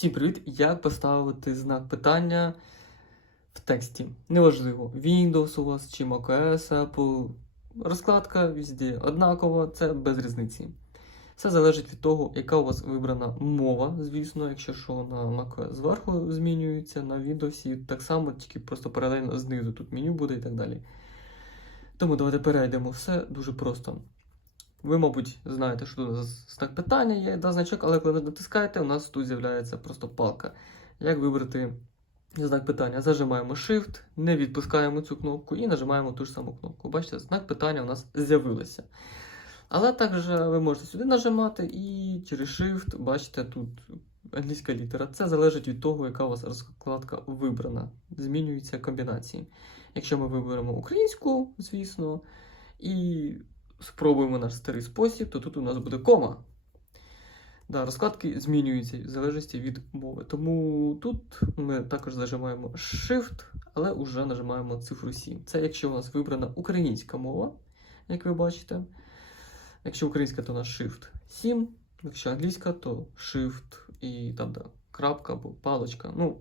Всім привіт! Як поставити знак питання в тексті? Неважливо, Windows у вас чи macOS, Apple. Розкладка везде однакова, це без різниці. Все залежить від того, яка у вас вибрана мова, звісно, якщо що на macOS зверху змінюється, на Windows так само, тільки просто паралельно знизу тут меню буде і так далі. Тому давайте перейдемо. Все дуже просто. Ви, мабуть, знаєте, що тут знак питання є, да, значок, але коли ви натискаєте, у нас тут з'являється просто палка. Як вибрати знак питання? Зажимаємо Shift, не відпускаємо цю кнопку і нажимаємо ту ж саму кнопку. Бачите, знак питання у нас з'явився. Але також ви можете сюди нажимати і через Shift, бачите, тут англійська літера. Це залежить від того, яка у вас розкладка вибрана. Змінюються комбінації. Якщо ми виберемо українську, звісно, і спробуємо наш старий спосіб, то тут у нас буде кома. Да, розкладки змінюються в залежності від мови. Тому тут ми також зажимаємо Shift, але вже нажимаємо цифру 7. Це якщо у нас вибрана українська мова, як ви бачите. Якщо українська, то у нас Shift 7. Якщо англійська, то Shift і там да, крапка або паличка. Ну,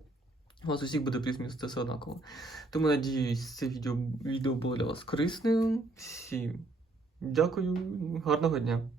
у вас усіх буде плюс-мінус це все однаково. Тому надіюсь, це відео, відео було для вас корисним. Всім дякую, гарного дня!